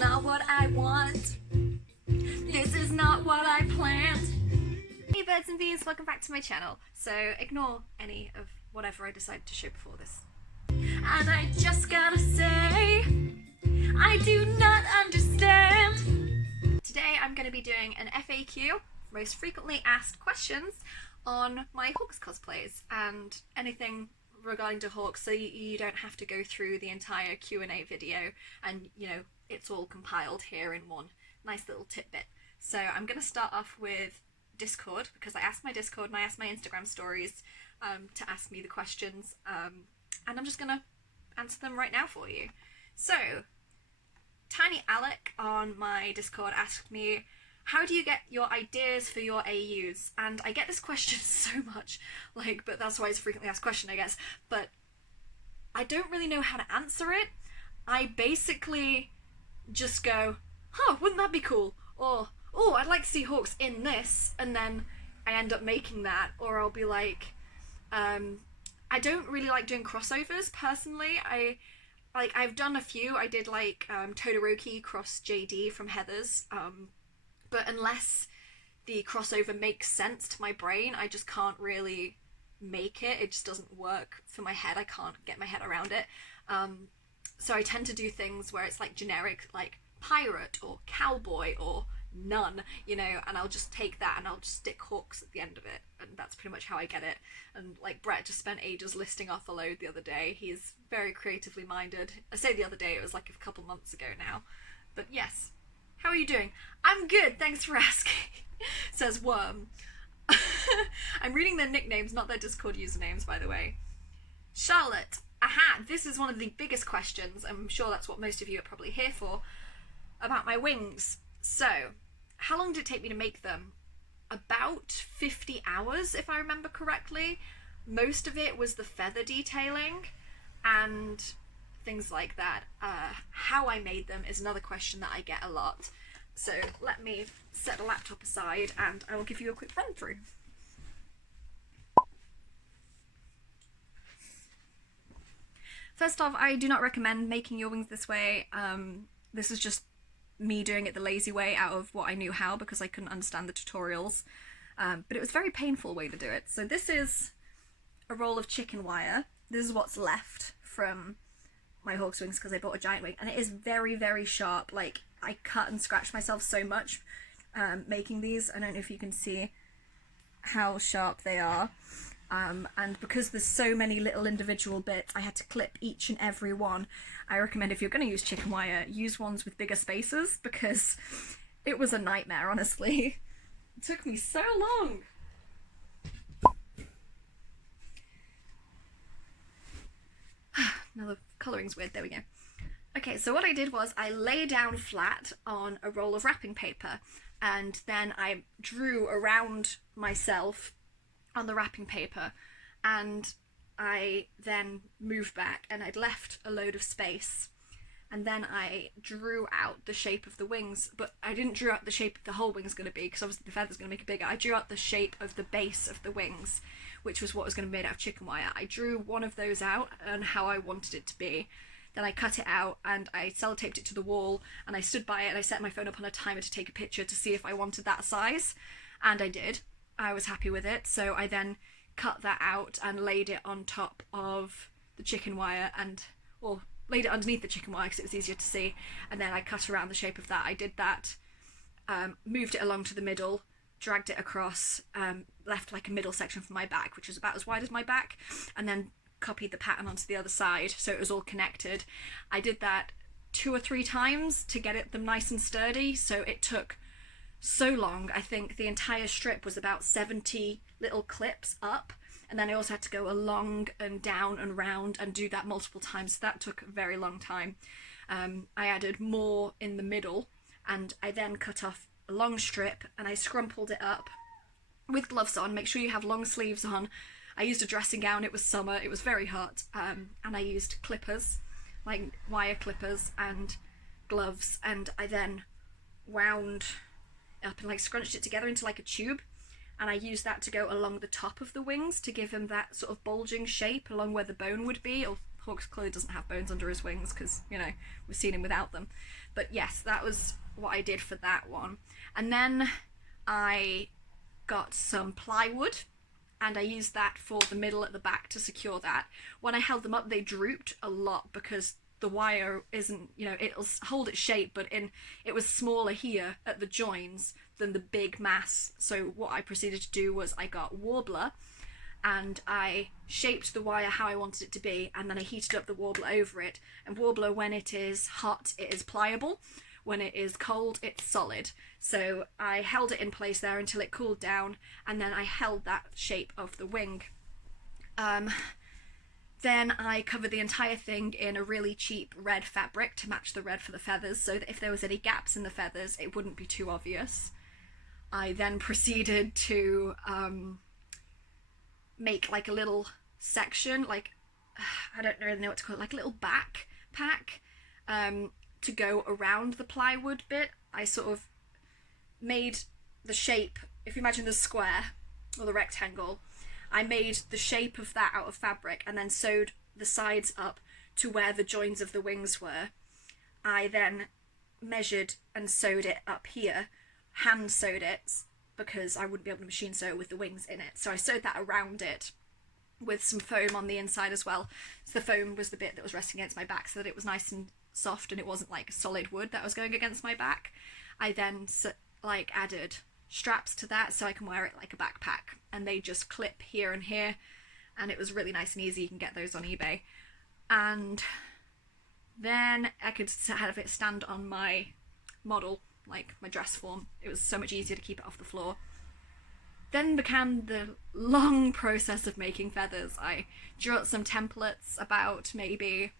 not what I want. This is not what I planned. Hey birds and bees, welcome back to my channel. So ignore any of whatever I decided to show before this. And I just gotta say, I do not understand. Today I'm going to be doing an FAQ, most frequently asked questions, on my Hawks cosplays and anything regarding to Hawks, so you don't have to go through the entire Q&A video, and you know, it's all compiled here in one nice little tidbit. So I'm going to start off with Discord, because I asked my Discord and I asked my Instagram stories to ask me the questions, and I'm just going to answer them right now for you. So Tiny Alec on my Discord asked me, how do you get your ideas for your AUs? And I get this question so much, but that's why it's a frequently asked question, I guess. But I don't really know how to answer it. I basically just go, huh, wouldn't that be cool? Or, oh, I'd like to see Hawks in this, and then I end up making that. Or I'll be like, I don't really like doing crossovers, personally. I've done a few. I did Todoroki cross JD from Heather's, but unless the crossover makes sense to my brain, I just can't really make it. It just doesn't work for my head. I can't get my head around it. So I tend to do things where it's like generic, like pirate or cowboy or nun, you know, and I'll just take that and I'll just stick Hawks at the end of it, and that's pretty much how I get it. And like Brett just spent ages listing off a load the other day. He's very creatively minded. I say the other day, it was like a couple months ago now. But yes, how are you doing? I'm good, thanks for asking, says Worm. I'm reading their nicknames, not their Discord usernames, by the way. Charlotte, aha, this is one of the biggest questions. I'm sure that's what most of you are probably here for, about my wings. So, how long did it take me to make them? About 50 hours, if I remember correctly. Most of it was the feather detailing and things like that. How I made them is another question that I get a lot. So let me set the laptop aside and I will give you a quick run through. First off, I do not recommend making your wings this way. This is just me doing it the lazy way out of what I knew how, because I couldn't understand the tutorials. But it was a very painful way to do it. So this is a roll of chicken wire. This is what's left from my Hawks wings, because I bought a giant wing, and it is very, very sharp. Like, I cut and scratched myself so much making these. I don't know if you can see how sharp they are. And because there's so many little individual bits, I had to clip each and every one. I recommend, if you're going to use chicken wire, use ones with bigger spaces, because it was a nightmare, honestly. It took me so long. Now the colouring's weird, there we go. Okay, so what I did was I lay down flat on a roll of wrapping paper, and then I drew around myself on the wrapping paper, and I then moved back, and I'd left a load of space, and then I drew out the shape of the wings, but I didn't draw out the shape the whole wing's going to be, because obviously the feather's going to make it bigger. I drew out the shape of the base of the wings, which was what was going to be made out of chicken wire. I drew one of those out and how I wanted it to be. Then I cut it out and I sellotaped it to the wall, and I stood by it and I set my phone up on a timer to take a picture to see if I wanted that size, and I did. I was happy with it, so I then cut that out and laid it on top of the chicken wire, or laid it underneath the chicken wire because it was easier to see, and then I cut around the shape of that. I did that, moved it along to the middle, dragged it across, left like a middle section for my back, which was about as wide as my back, and then copied the pattern onto the other side so it was all connected. I did that 2 or 3 times to get them nice and sturdy, so it took so long. I think the entire strip was about 70 little clips up, and then I also had to go along and down and round and do that multiple times, so that took a very long time. I added more in the middle, and I then cut off a long strip and I scrumpled it up with gloves on. Make sure you have long sleeves on. I used a dressing gown, it was summer, it was very hot, and I used clippers, like wire clippers and gloves, and I then wound up and like scrunched it together into like a tube, and I used that to go along the top of the wings to give them that sort of bulging shape along where the bone would be, or Hawk's clearly doesn't have bones under his wings because, you know, we've seen him without them. But yes, that was what I did for that one. And then I got some plywood and I used that for the middle at the back to secure that. When I held them up, they drooped a lot because the wire isn't, you know, it'll hold its shape, but it was smaller here at the joins than the big mass. So what I proceeded to do was I got Warbler and I shaped the wire how I wanted it to be, and then I heated up the Warbler over it. And Warbler, when it is hot, it is pliable. When it is cold, it's solid. So I held it in place there until it cooled down, and then I held that shape of the wing. Then I covered the entire thing in a really cheap red fabric to match the red for the feathers, so that if there was any gaps in the feathers, it wouldn't be too obvious. I then proceeded to make like a little section, like, I don't really know what to call it, like a little backpack to go around the plywood bit. I sort of made the shape, if you imagine the square or the rectangle, I made the shape of that out of fabric and then sewed the sides up to where the joins of the wings were. I then measured and sewed it up here, hand sewed it because I wouldn't be able to machine sew with the wings in it. So I sewed that around it with some foam on the inside as well. So the foam was the bit that was resting against my back so that it was nice and soft and it wasn't like solid wood that was going against my back. I then like added straps to that so I can wear it like a backpack, and they just clip here and here, and it was really nice and easy. You can get those on eBay. And then I could have it stand on my model, like my dress form. It was so much easier to keep it off the floor. Then began the long process of making feathers. I drew up some templates about maybe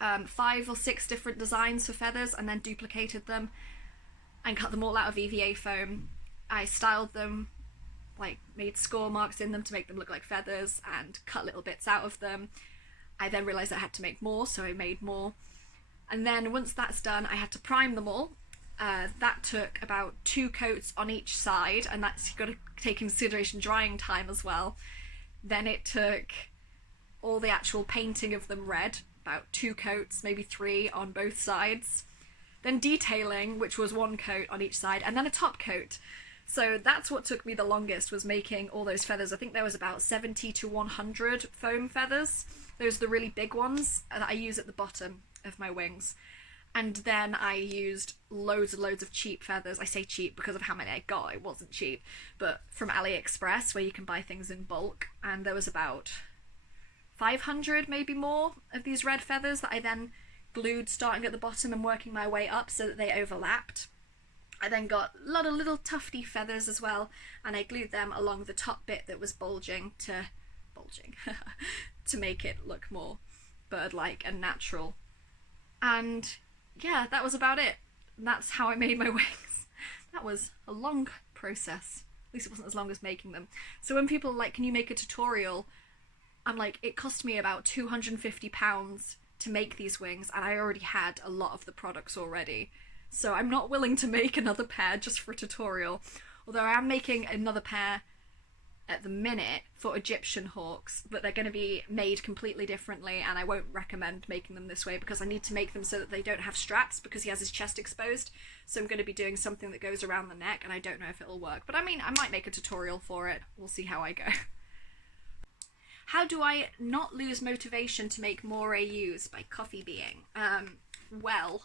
5 or 6 different designs for feathers, and then duplicated them and cut them all out of EVA foam. I styled them, like made score marks in them to make them look like feathers, and cut little bits out of them. I then realised I had to make more, so I made more. And then once that's done, I had to prime them all. That took about 2 coats on each side, and that's got to take into consideration drying time as well. Then it took all the actual painting of them red, about 2 coats, maybe 3 on both sides. Then detailing, which was 1 coat on each side, and then a top coat. So that's what took me the longest, was making all those feathers. I think there was about 70 to 100 foam feathers. Those are the really big ones that I use at the bottom of my wings. And then I used loads and loads of cheap feathers. I say cheap because of how many I got. It wasn't cheap, but from AliExpress, where you can buy things in bulk. And there was about 500, maybe more, of these red feathers that I then glued starting at the bottom and working my way up so that they overlapped. I then got a lot of little tufty feathers as well, and I glued them along the top bit that was bulging to make it look more bird-like and natural. And yeah, that was about it. And that's how I made my wings. That was a long process. At least it wasn't as long as making them. So when people are like, can you make a tutorial? I'm like, it cost me about £250 to make these wings, and I already had a lot of the products already. So I'm not willing to make another pair just for a tutorial. Although I am making another pair at the minute for Egyptian hawks, but they're going to be made completely differently, and I won't recommend making them this way because I need to make them so that they don't have straps because he has his chest exposed. So I'm going to be doing something that goes around the neck, and I don't know if it'll work. But I mean, I might make a tutorial for it. We'll see how I go. How do I not lose motivation to make more AUs? By coffee being. Well,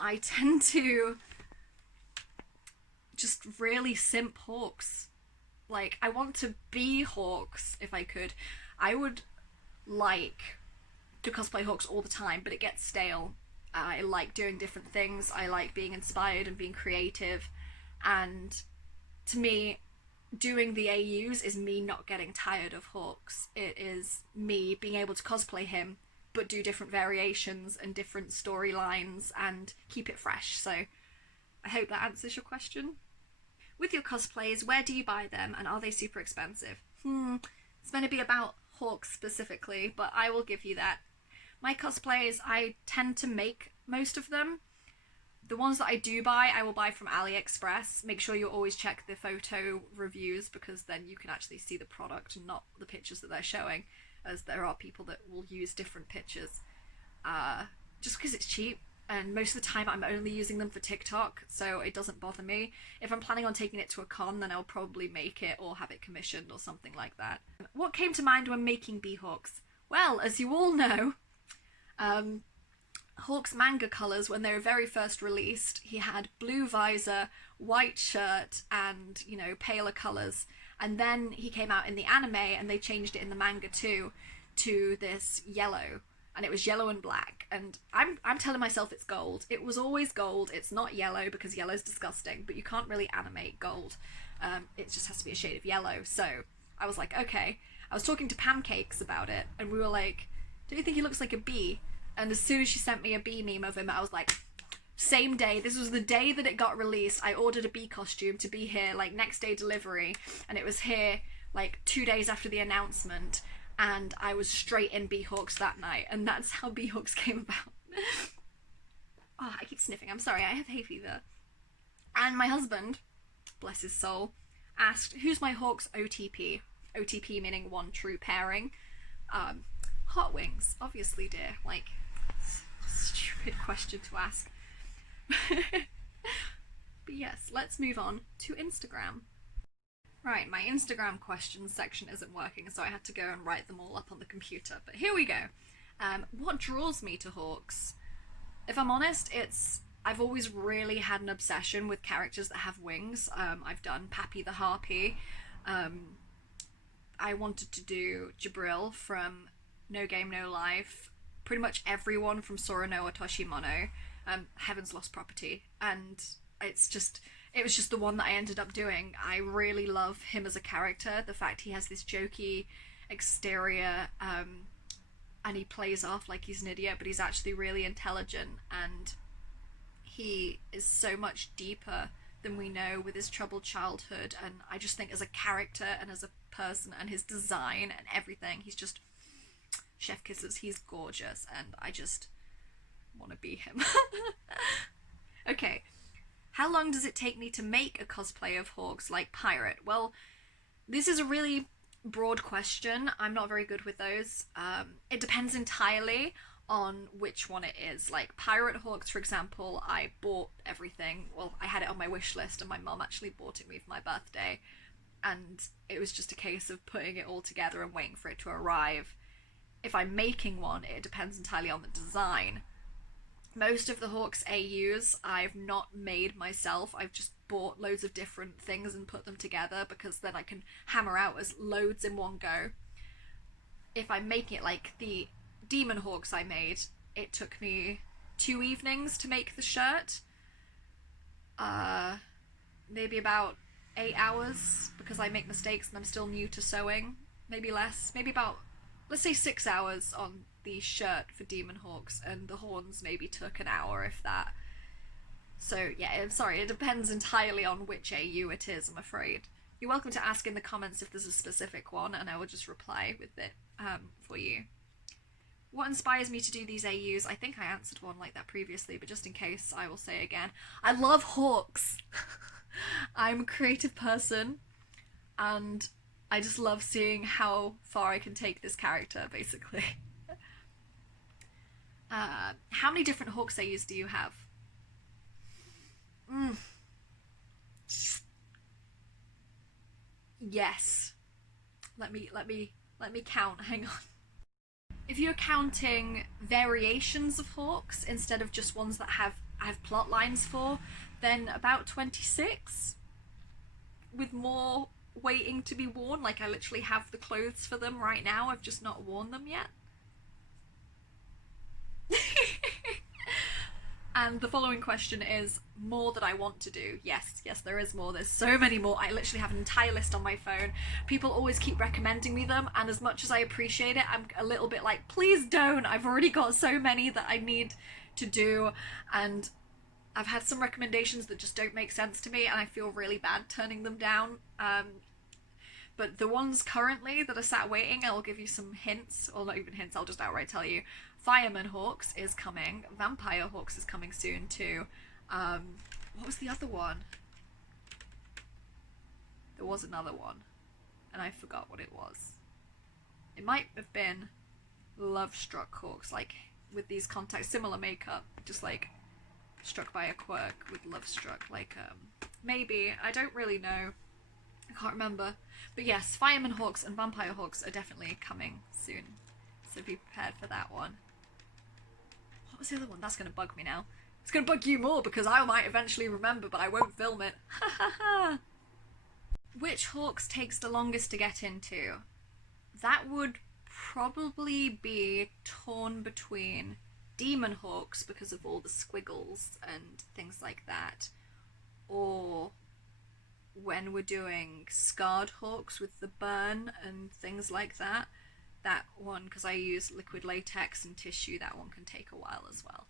I tend to just really simp hawks. Like, I want to be hawks if I could. I would like to cosplay hawks all the time, but it gets stale. I like doing different things. I like being inspired and being creative. And to me, doing the AUs is me not getting tired of hawks. It is me being able to cosplay him, but do different variations and different storylines and keep it fresh. So I hope that answers your question. With your cosplays, where do you buy them, and are they super expensive? It's going to be about hawks specifically, but I will give you that. My cosplays, I tend to make most of them. The ones that I do buy, I will buy from AliExpress. Make sure you always check the photo reviews because then you can actually see the product and not the pictures that they're showing. as there are people that will use different pictures just because it's cheap. And most of the time I'm only using them for TikTok, so it doesn't bother me. If I'm planning on taking it to a con, then I'll probably make it or have it commissioned or something like that. What came to mind when making B-Hawks? Well, as you all know, Hawk's manga colours, when they were very first released, he had blue visor, white shirt, and, you know, paler colours. And then he came out in the anime, and they changed it in the manga too, to this yellow. And it was yellow and black, and I'm telling myself it's gold. It was always gold. It's not yellow because yellow's disgusting, but you can't really animate gold. It just has to be a shade of yellow. So I was like, okay. I was talking to Pancakes about it, and we were like, don't you think he looks like a bee? And as soon as she sent me a bee meme of him, I was like, same day. This was the day that it got released. I ordered a bee costume to be here, like, next day delivery, and it was here like 2 days after the announcement. And I was straight in B-Hawks that night, and that's how B-Hawks came about. Oh, I keep sniffing, I'm sorry, I have hay fever. And my husband, bless his soul, asked, who's my Hawks OTP? OTP meaning one true pairing. Hot Wings, obviously, dear. Like, stupid question to ask. But yes, let's move on to Instagram. Right, my Instagram questions section isn't working, so I had to go and write them all up on the computer. But here we go. What draws me to Hawks? If I'm honest, I've always really had an obsession with characters that have wings. I've done Pappy the Harpy. I wanted to do Jabril from No Game No Life. Pretty much everyone from Sora no Otoshimono. Heaven's Lost Property. And it was just the one that I ended up doing. I really love him as a character. The fact he has this jokey exterior, and he plays off like he's an idiot, but he's actually really intelligent, and he is so much deeper than we know with his troubled childhood. And I just think as a character and as a person and his design and everything, he's just chef kisses. He's gorgeous, and I just want to be him. Okay. How long does it take me to make a cosplay of Hawks like Pirate? Well, this is a really broad question. I'm not very good with those. It depends entirely on which one it is. Like Pirate Hawks, for example, I bought everything. Well, I had it on my wish list, and my mum actually bought it me for my birthday. And it was just a case of putting it all together and waiting for it to arrive. If I'm making one, it depends entirely on the design. Most of the Hawks AUs I've not made myself. I've just bought loads of different things and put them together, because then I can hammer out as loads in one go. If I'm making it, like the Demon Hawks I made, it took me 2 evenings to make the shirt. Maybe about 8 hours, because I make mistakes and I'm still new to sewing. Maybe less. Maybe about, let's say 6 hours on the shirt for Demon Hawks, and the horns maybe took an hour, if that. So yeah, I'm sorry, it depends entirely on which AU it is, I'm afraid. You're welcome to ask in the comments if there's a specific one, and I will just reply with it for you. What inspires me to do these AUs? I think I answered one like that previously, but just in case, I will say again. I love Hawks! I'm a creative person, and I just love seeing how far I can take this character, basically. How many different Hawks AUs do you have? Yes. Let me count. Hang on. If you're counting variations of Hawks instead of just ones that I have plot lines for, then about 26, with more waiting to be worn. Like I literally have the clothes for them right now. I've just not worn them yet. And the following question is, more that I want to do. Yes, there is more. There's so many more. I literally have an entire list on my phone. People always keep recommending me them, and as much as I appreciate it, I'm a little bit like, please don't. I've already got so many that I need to do, and I've had some recommendations that just don't make sense to me, and I feel really bad turning them down. But the ones currently that are sat waiting, I'll give you some hints, or not even hints, I'll just outright tell you. Fireman Hawks is coming. Vampire Hawks is coming soon too. What was the other one? There was another one, and I forgot what it was. It might have been Love Struck Hawks, like with these contacts, similar makeup, just like struck by a quirk with Love Struck, like maybe, I don't really know, I can't remember, but yes, Fireman Hawks and Vampire Hawks are definitely coming soon, so be prepared for that one. What was the other one? That's gonna bug me now. It's gonna bug you more because I might eventually remember, but I won't film it. Ha ha ha. Which Hawks takes the longest to get into? That would probably be torn between Demon Hawks because of all the squiggles and things like that, or when we're doing Scarred Hawks with the burn and things like that. That one, because I use liquid latex and tissue, that one can take a while as well.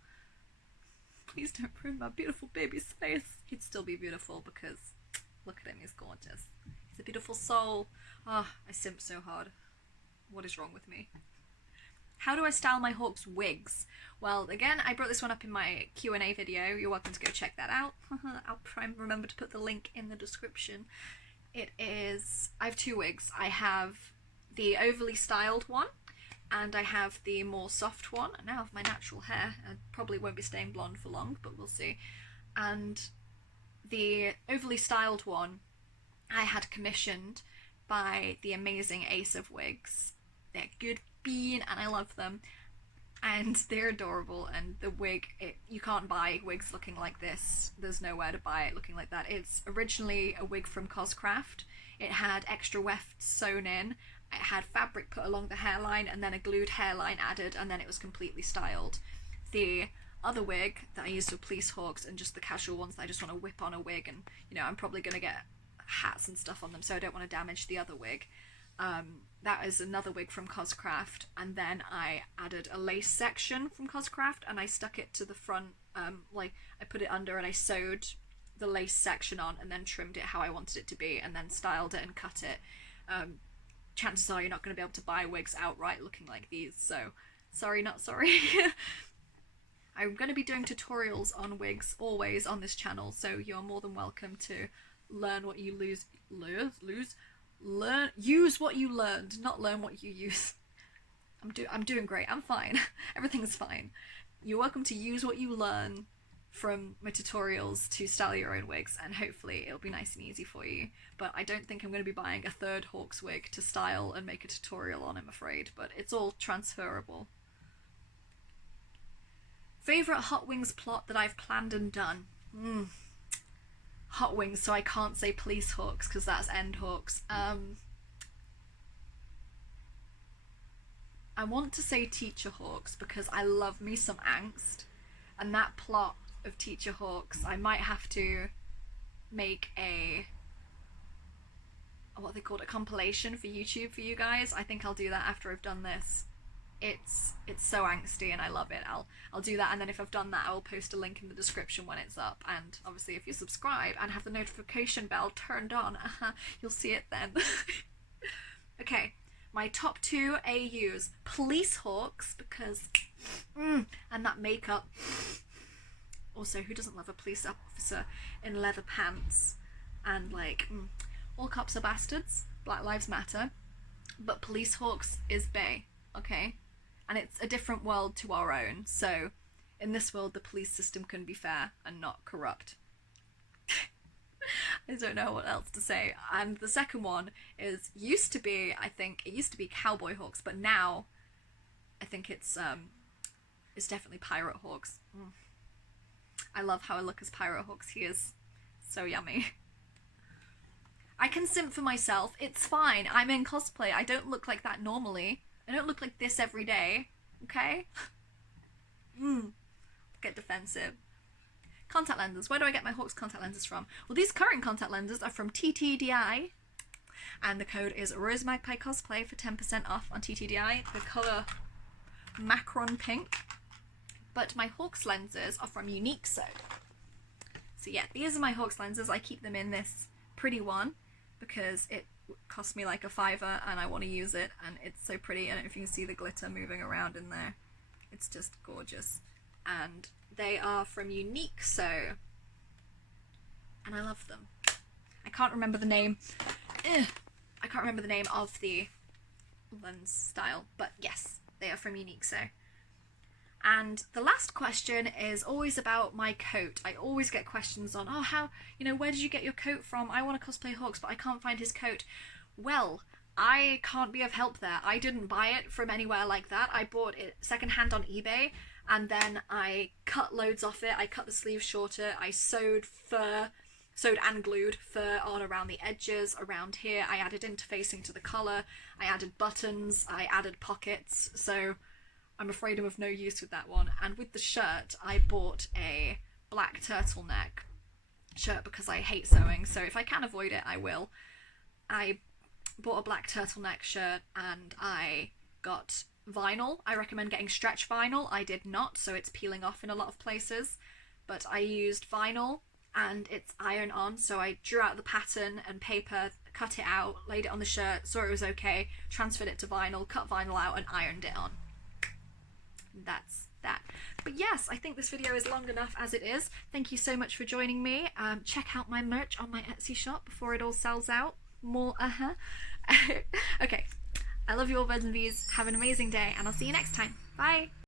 Please don't ruin my beautiful baby's face. He'd still be beautiful because look at him, he's gorgeous. He's a beautiful soul. Ah, oh, I simp so hard. What is wrong with me? How do I style my Hawks wigs? Well, again, I brought this one up in my Q&A video. You're welcome to go check that out. I'll try and remember to put the link in the description. It is, I have two wigs. I have the overly styled one, and I have the more soft one. I now have my natural hair. I probably won't be staying blonde for long, but we'll see. And the overly styled one I had commissioned by the amazing Ace of Wigs. They're good bean and I love them, and they're adorable, and the wig, you can't buy wigs looking like this. There's nowhere to buy it looking like that. It's originally a wig from Coscraft. It had extra wefts sewn in, it had fabric put along the hairline and then a glued hairline added, and then it was completely styled. The other wig that I used for Police Hawks and just the casual ones that I just want to whip on a wig, and you know, I'm probably going to get hats and stuff on them, so I don't want to damage the other wig. That is another wig from Coscraft, and then I added a lace section from Coscraft and I stuck it to the front, like I put it under and I sewed the lace section on and then trimmed it how I wanted it to be and then styled it and cut it. Chances are you're not going to be able to buy wigs outright looking like these, so sorry not sorry. I'm going to be doing tutorials on wigs always on this channel, so you're more than welcome to learn what you use what you learned, not learn what you use. I'm doing great, I'm fine. Everything's fine. You're welcome to use what you learn from my tutorials to style your own wigs, and hopefully it'll be nice and easy for you. But I don't think I'm going to be buying a third Hawks wig to style and make a tutorial on, I'm afraid, but it's all transferable. Favourite Hot Wings plot that I've planned and done? Hot Wings, so I can't say Police Hawks because that's End Hawks. I want to say Teacher Hawks because I love me some angst, and that plot of Teacher Hawks, I might have to make a, what they called, a compilation for YouTube for you guys. I think I'll do that after I've done this. It's so angsty and I love it. I'll do that, and then if I've done that I will post a link in the description when it's up, and obviously if you subscribe and have the notification bell turned on, you'll see it then. Okay, my top 2 AUs. Police Hawks, because and that makeup. Also, who doesn't love a police officer in leather pants and like all cops are bastards, Black Lives Matter, but Police Hawks is bae, okay? And it's a different world to our own, so in this world the police system can be fair and not corrupt. I don't know what else to say. And the second one is, used to be Cowboy Hawks, but now I think it's definitely Pirate Hawks. I love how I look as Pirate Hawks. He is so yummy. I can simp for myself, it's fine, I'm in cosplay, I don't look like that normally. I don't look like this every day, okay? Get defensive. Contact lenses. Where do I get my Hawks contact lenses from? Well, these current contact lenses are from TTDI, and the code is RoseMagpieCosplay for 10% off on TTDI. The colour Macron Pink. But my Hawks lenses are from Unique So yeah, these are my Hawks lenses. I keep them in this pretty one because it cost me like a $5 and I want to use it, and it's so pretty. I don't know if you can see the glitter moving around in there. It's just gorgeous. And they are from Unique So, and I love them. I can't remember the name. I can't remember the name of the lens style, but yes, they are from Unique Sew. And the last question is always about my coat. I always get questions on, oh, how, where did you get your coat from? I want to cosplay Hawks, but I can't find his coat. Well, I can't be of help there. I didn't buy it from anywhere like that. I bought it secondhand on eBay, and then I cut loads off it. I cut the sleeves shorter. I sewed and glued fur on around the edges, around here. I added interfacing to the collar. I added buttons. I added pockets. So I'm afraid I'm of no use with that one. And with the shirt, I bought a black turtleneck shirt because I hate sewing, so if I can avoid it, I will. I bought a black turtleneck shirt and I got vinyl. I recommend getting stretch vinyl. I did not, so it's peeling off in a lot of places. But I used vinyl and it's iron on, so I drew out the pattern and paper, cut it out, laid it on the shirt, saw it was okay, transferred it to vinyl, cut vinyl out and ironed it on. That's that. But yes, I think this video is long enough as it is. Thank you so much for joining me. Check out my merch on my Etsy shop before it all sells out. More okay, I love you all, birds and bees. Have an amazing day and I'll see you next time. Bye.